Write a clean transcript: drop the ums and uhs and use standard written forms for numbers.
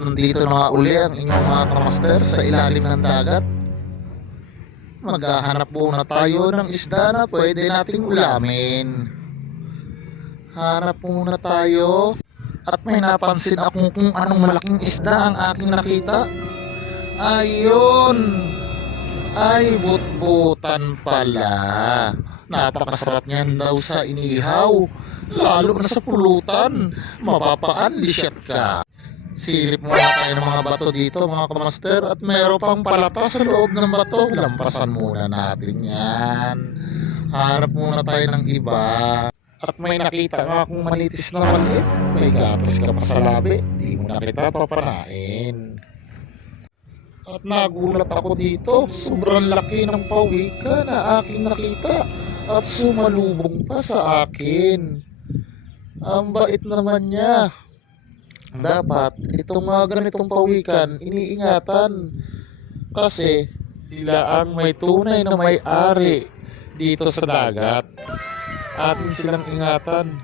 nandito na nga uli ang inyong mga kamaster sa ilalim ng dagat. Maghahanap muna tayo ng isda na pwede nating ulamin. Hanap muna tayo. At may napansin akong kung anong malaking isda ang aking nakita. Ayun! Ay, butbutan pala. Napakasarap niyan daw sa inihaw. Lalo na sa pulutan. Mapapa-unleashed ka. Silip muna tayo ng mga bato dito mga kamaster. At mayroon pang palata sa loob ng bato. Lampasan muna natin yan. Hanap muna tayo ng iba. At may nakita nga akong malitis na maliit. May gatas ka pa sa labi. Di mo na kita papanain. At nagulat ako dito. Sobrang laki ng pawika na aking nakita. At sumalubong pa sa akin. Ang bait naman niya. Dapat itong mga ganitong pawikan iniingatan. Kasi sila ang may tunay na may-ari dito sa dagat. Atin silang ingatan.